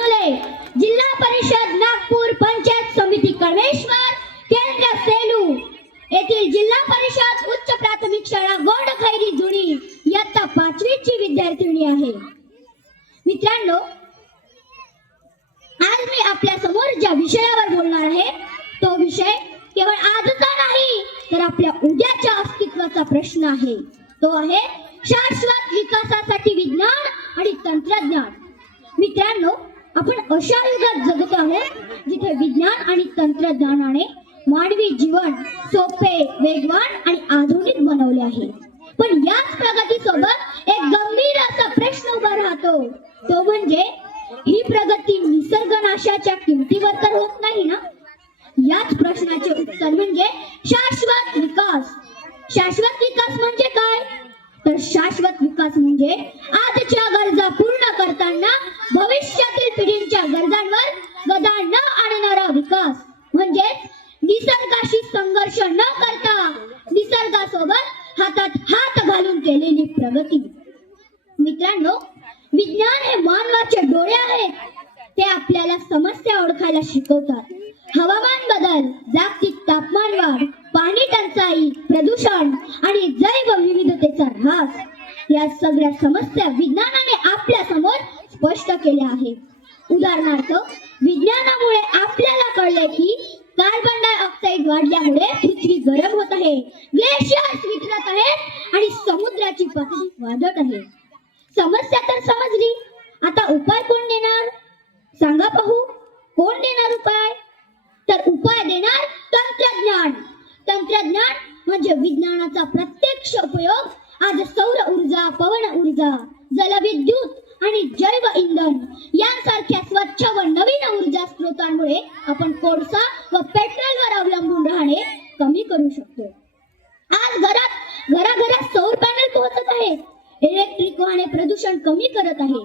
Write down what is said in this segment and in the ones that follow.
सोनुले, जिल्हा परिषद नागपूर पंचायत समिती कळमेश्वर, केंद्र सेलू येथील जिल्हा परिषद उच्च प्राथमिक शाळा गोंडखैरी जुनी इयत्ता 5वी ची विद्यार्थिनी आहे। मित्रांनो, आज मी आपल्या समोर ज्या विषयावर बोलणार आहे तो विषय केवळ आजचा नाही तर आपल्या उद्याच्या अस्तित्वाचा प्रश्न आहे। तो आहे शाश्वत विकासासाठी विज्ञान आणि तंत्रज्ञान। मित्रांनो, आपण अशा युगात जगत आहोत जिथे विज्ञान आणि तंत्रज्ञानाने मानवी जीवन सोपे, वेगवान आणि आधुनिक बनवले आहे। पण याच प्रगतीसोबत एक गंभीर असा प्रश्न उभा राहतो, तो म्हणजे ही प्रगती निसर्गनाशाच्या किमतीवर तर होत नाही ना? याच प्रश्नाचे उत्तर म्हणजे शाश्वत विकास। शाश्वत विकास म्हणजे काय? तर शाश्वत विकास म्हणजे आजच्या गरजा पूर्ण करताना भविष्यातील पिढींच्या गरजांवर गदा न आणणारा विकास, म्हणजे निसर्गाशी संघर्ष न करता निसर्गासोबत हातात हात घालून केलेली प्रगती। मित्रांनो, विज्ञान हे मानवाचे डोळे आहेत। ते आपल्याला समस्या ओळखायला शिकवतात। हवामान बदल, जागतिक तापमान वाढ, पाणी टंचाई, प्रदूषण आणि जैव विविधतेचा ऱ्हास या सगळ्या समस्या विज्ञानाने आपल्या समोर स्पष्ट केल्या आहेत। उदाहरणार्थ, विज्ञानामुळे आपल्याला कळले की कार्बन डायऑक्साईड वाढल्यामुळे पृथ्वी गरम होत आहे, ग्लेशियर्स विखरत आहेत आणि समुद्राची पातळी वाढत आहे। समस्या तर समजली, आता उपाय कोण देणार? सांगा पाहू, कोण देणार उपाय? तर उपाय देणार तंत्रज्ञान। तंत्रज्ञान म्हणजे विज्ञानाचा प्रत्यक्ष उपयोग आज सौर ऊर्जा, पवन ऊर्जा, जलविद्युत आणि जैव इंधन यांसारख्या स्वच्छ व नवीन ऊर्जा स्रोतांमुळे आपण कोळसा व पेट्रोलवर अवलंबून राहणे कमी करू शकतो। आज घराघरात सौर पॅनल पोहोचत आहेत। इलेक्ट्रिक वाहने प्रदूषण कमी करत आहे।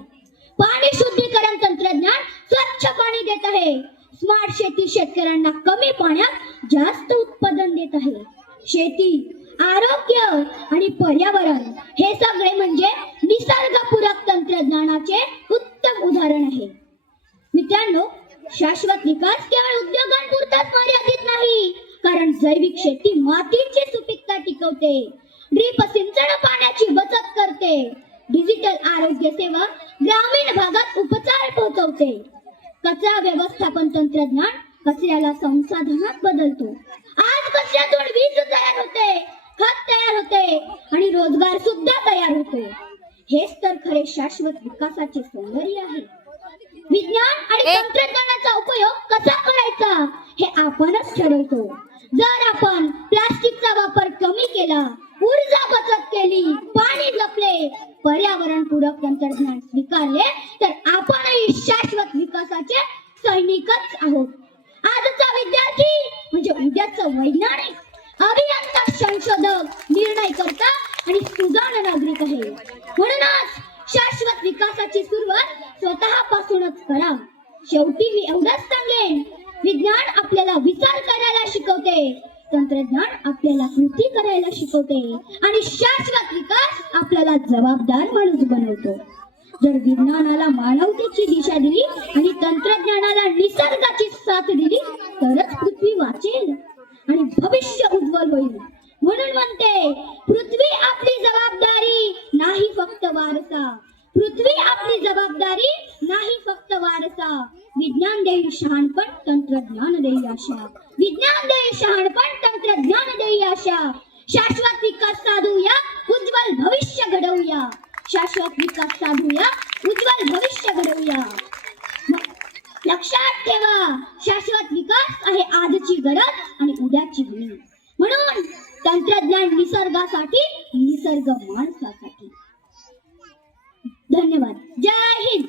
पाणी शुद्धीकरण तंत्रज्ञान स्वच्छ पाणी देत आहे। स्मार्ट शेती शेतकऱ्यांना कमी पाण्यात जास्त उत्पादन देत आहे। शेती, आरोग्य आणि पर्यावरण हे सगळे म्हणजे निसर्गपूरक तंत्रज्ञानाचे उत्तम उदाहरण आहे। मित्रांनो, शाश्वत विकास केवळ उद्योगांपुरताच मर्यादित नाही, कारण जैविक शेती मातीची सुपीकता टिकवते, ड्रीप सिंचन पाण्याची बचत करते, डिजिटल आरोग्य सेवा ग्रामीण भागात उपचार पोहोचवते, कचरा व्यवस्थापन तंत्रज्ञान कचऱ्याला संसाधनात बदलतो। आज कचऱ्यातून वीज तयार होते, खत तयार होते आणि रोजगार सुद्धा तयार होतो। हेच तर खरे शाश्वत विकासाचे सौंदर्य आहे। विज्ञान आणि तंत्रज्ञानाचा उपयोग कसा करायचा हे आपणच ठरवतो। जर आपण प्लास्टिकचा वापर कमी केला, ऊर्जा बचत केली, पाणी जपले, पर्यावरण पूरक तंत्रज्ञान स्वीकारले तर आपणही शाश्वत विकासाचे सैनिकच आहोत। आजचा विद्यार्थी म्हणजे उद्याचा वैज्ञानिक, अभियंता, संशोधक, निर्णयकर्ता आणि सुजाण नागरिक आहे। म्हणूनच शाश्वत विकासाची सुरुवात स्वतःपासूनच करा। शेवटी मी एवढंच सांगेन, विज्ञान आपल्याला विचार करायला शिकवते, तंत्रज्ञान आपल्याला कृती करायला शिकवते आणि शाश्वत विकास आपल्याला जबाबदार माणूस बनवतो। जर विज्ञानाला मानवतेची दिशा दिली आणि तंत्रज्ञानाला निसर्गाची साथ दिली तरच पृथ्वी वाचेल आणि भविष्य उज्ज्वल होईल। म्हणून म्हणते, पृथ्वी आपली जबाबदारी नाही फक्त वारसा, पृथ्वी आपली जबाबदारी नाही फक्त वारसा। विज्ञान देई शहाणपण, तंत्रज्ञान देई आशा, विज्ञान देई शहाणपण, तंत्रज्ञान देई आशा। शाश्वत विकास साधूया, उज्ज्वल भविष्य घडवूया। शाश्वत विकास साधूया, उज्ज्वल भविष्य घडवूया। लक्षात ठेवा, शाश्वत विकास आहे आजची गरज आणि उद्याची हमी। म्हणून तंत्रज्ञान निसर्गासाठी, निसर्ग माणसासाठी। धन्यवाद। जय हिंद।